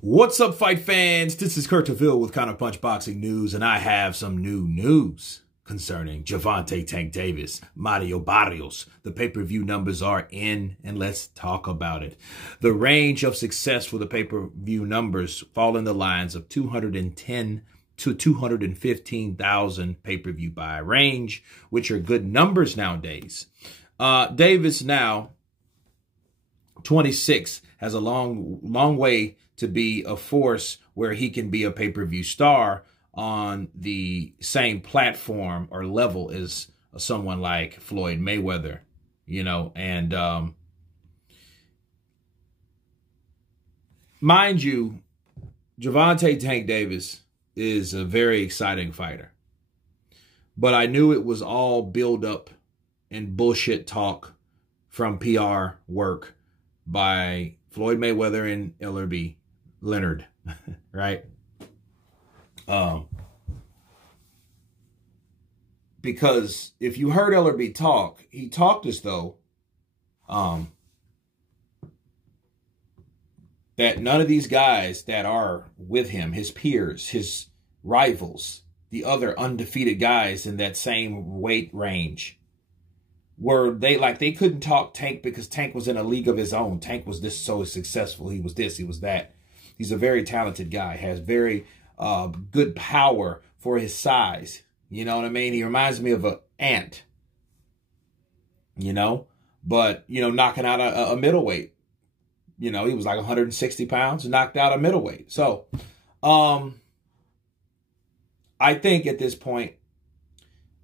What's up, fight fans? This is Kurt DeVille with Counterpunched Boxing News, and I have some new news concerning Gervonta Tank Davis, Mario Barrios. The pay-per-view numbers are in, and let's talk about it. The range of success for the pay-per-view numbers fall in the lines of 210 to 215,000 pay-per-view buy range, which are good numbers nowadays. Davis now 26 has a long way to be a force where he can be a pay-per-view star on the same platform or level as someone like Floyd Mayweather, you know, and mind you, Gervonta Tank Davis is a very exciting fighter, but I knew it was all build up and bullshit talk from PR work by Floyd Mayweather and LRB Leonard, right? Because if you heard LRB talk, he talked as though that none of these guys that are with him, his peers, his rivals, the other undefeated guys in that same weight range, they couldn't talk Tank because Tank was in a league of his own. Tank was this so successful. He was this, he was that. He's a very talented guy, has very good power for his size. You know what I mean? He reminds me of an ant, you know, but, you know, knocking out a middleweight. You know, he was like 160 pounds, knocked out a middleweight. So I think at this point,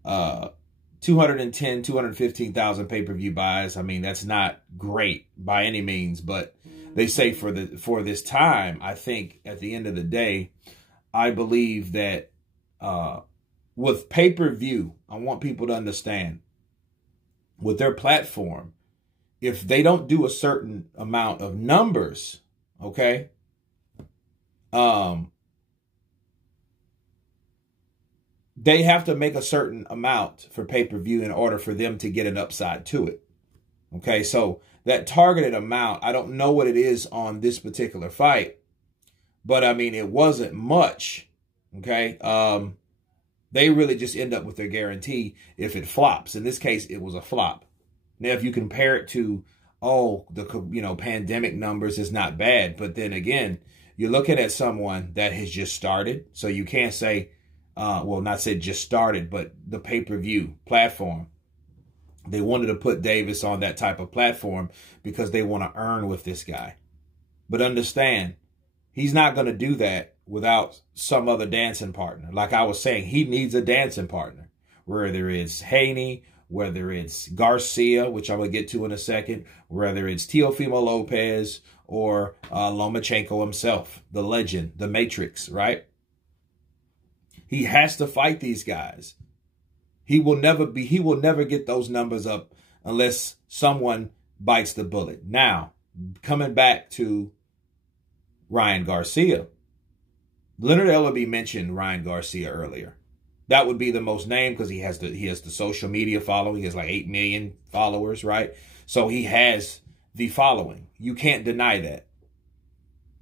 210, 215,000 pay-per-view buys. I mean, that's not great by any means, but they say for this time, I think at the end of the day, I believe that with pay-per-view, I want people to understand with their platform, if they don't do a certain amount of numbers, okay, they have to make a certain amount for pay-per-view in order for them to get an upside to it. Okay, so that targeted amount, I don't know what it is on this particular fight, but I mean, it wasn't much. Okay, they really just end up with their guarantee if it flops. In this case, it was a flop. Now, if you compare it to, the pandemic numbers, is not bad. But then again, you're looking at someone that has just started. So you can't say, not say just started, but the pay-per-view platform. They wanted to put Davis on that type of platform because they want to earn with this guy. But understand, he's not going to do that without some other dancing partner. Like I was saying, he needs a dancing partner, whether it's Haney, whether it's Garcia, which I'm going to get to in a second, whether it's Teofimo Lopez or Lomachenko himself, the legend, the Matrix, right? He has to fight these guys. He will never get those numbers up unless someone bites the bullet. Now, coming back to Ryan Garcia, Leonard Ellerbe mentioned Ryan Garcia earlier. That would be the most named because he has the social media following. He has like 8 million followers, right? So he has the following. You can't deny that.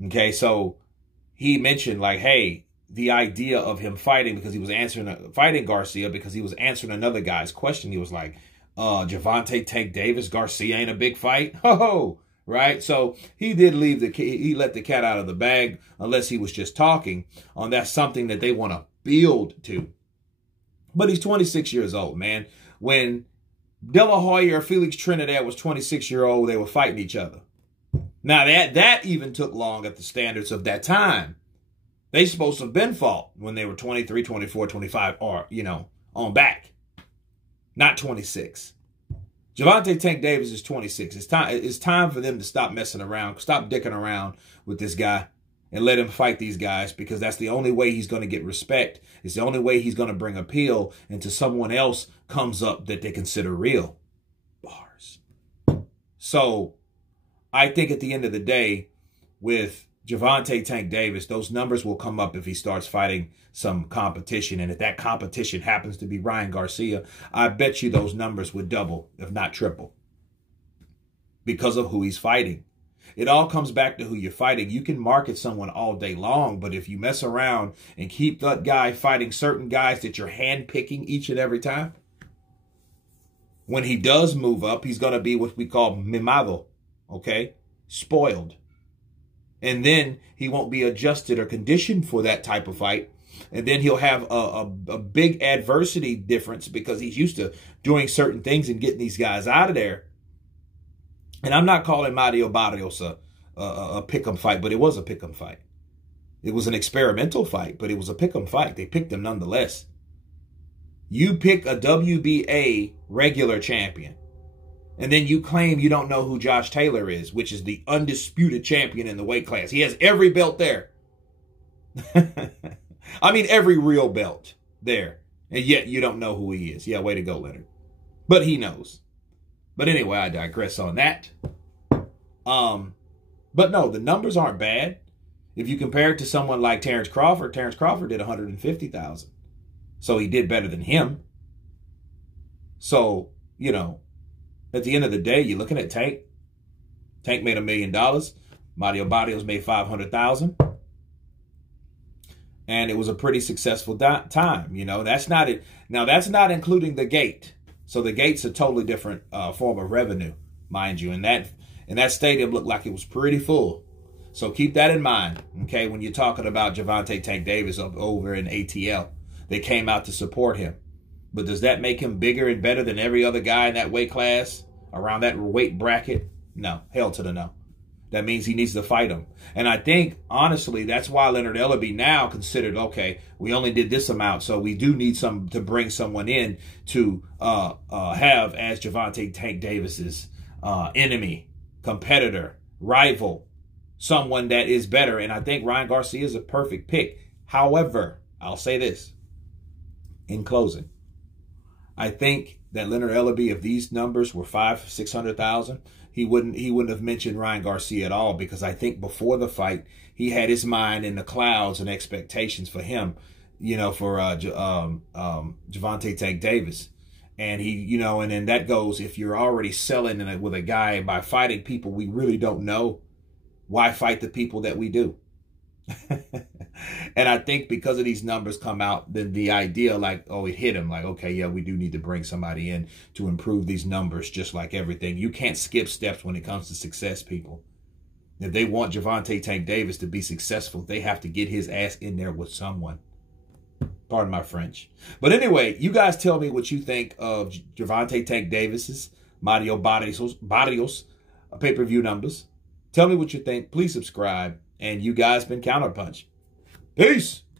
Okay, so he mentioned like, hey, the idea of him fighting because he was fighting Garcia because he was answering another guy's question. He was like, Gervonta Tank Davis, Garcia ain't a big fight. Ho, right? So he did he let the cat out of the bag unless he was just talking on that's something that they want to build to. But he's 26 years old, man. When De La Hoya or Felix Trinidad was 26-year-old, they were fighting each other. Now that even took long at the standards of that time. They supposed to have been fought when they were 23, 24, 25, or, on back. Not 26. Gervonta Tank Davis is 26. It's time for them to stop messing around, stop dicking around with this guy and let him fight these guys because that's the only way he's going to get respect. It's the only way he's going to bring appeal until someone else comes up that they consider real. Bars. So I think at the end of the day, with Gervonta Tank Davis, those numbers will come up if he starts fighting some competition. And if that competition happens to be Ryan Garcia, I bet you those numbers would double, if not triple, because of who he's fighting. It all comes back to who you're fighting. You can market someone all day long, but if you mess around and keep that guy fighting certain guys that you're handpicking each and every time, when he does move up, he's going to be what we call mimado, okay? Spoiled. And then he won't be adjusted or conditioned for that type of fight. And then he'll have a big adversity difference because he's used to doing certain things and getting these guys out of there. And I'm not calling Mario Barrios a pick'em fight, but it was a pick'em fight. It was an experimental fight, but it was a pick'em fight. They picked him nonetheless. You pick a WBA regular champion, and then you claim you don't know who Josh Taylor is, which is the undisputed champion in the weight class. He has every belt there. I mean, every real belt there. And yet you don't know who he is. Yeah, way to go, Leonard. But he knows. But anyway, I digress on that. But no, the numbers aren't bad. If you compare it to someone like Terrence Crawford did 150,000. So he did better than him. So, you know, at the end of the day, you're looking at Tank. Tank made $1 million. Mario Barrios made 500,000. And it was a pretty successful time. You know, that's not it. Now, that's not including the gate. So the gate's a totally different form of revenue, mind you. And that stadium looked like it was pretty full. So keep that in mind, okay, when you're talking about Gervonta Tank Davis over in ATL. They came out to support him. But does that make him bigger and better than every other guy in that weight class, around that weight bracket? No. Hell to the no. That means he needs to fight him. And I think, honestly, that's why Leonard Ellaby now considered, okay, we only did this amount, so we do need to bring someone in to have as Gervonta Tank Davis's enemy, competitor, rival, someone that is better. And I think Ryan Garcia is a perfect pick. However, I'll say this in closing. I think that Leonard Ellaby, if these numbers were 500,000-600,000, he wouldn't have mentioned Ryan Garcia at all, because I think before the fight he had his mind in the clouds and expectations for him, you know, for Gervonta Tank Davis. And he, you know, and then that goes, if you're already selling with a guy by fighting people we really don't know, why fight the people that we do? And I think because of these numbers come out, then the idea like, oh, it hit him. Like, okay, yeah, we do need to bring somebody in to improve these numbers, just like everything. You can't skip steps when it comes to success, people. If they want Gervonta Tank Davis to be successful, they have to get his ass in there with someone. Pardon my French. But anyway, you guys tell me what you think of Gervonta Tank Davis's Mario Barrios pay-per-view numbers. Tell me what you think. Please subscribe. And you guys been Counterpunched. Peace.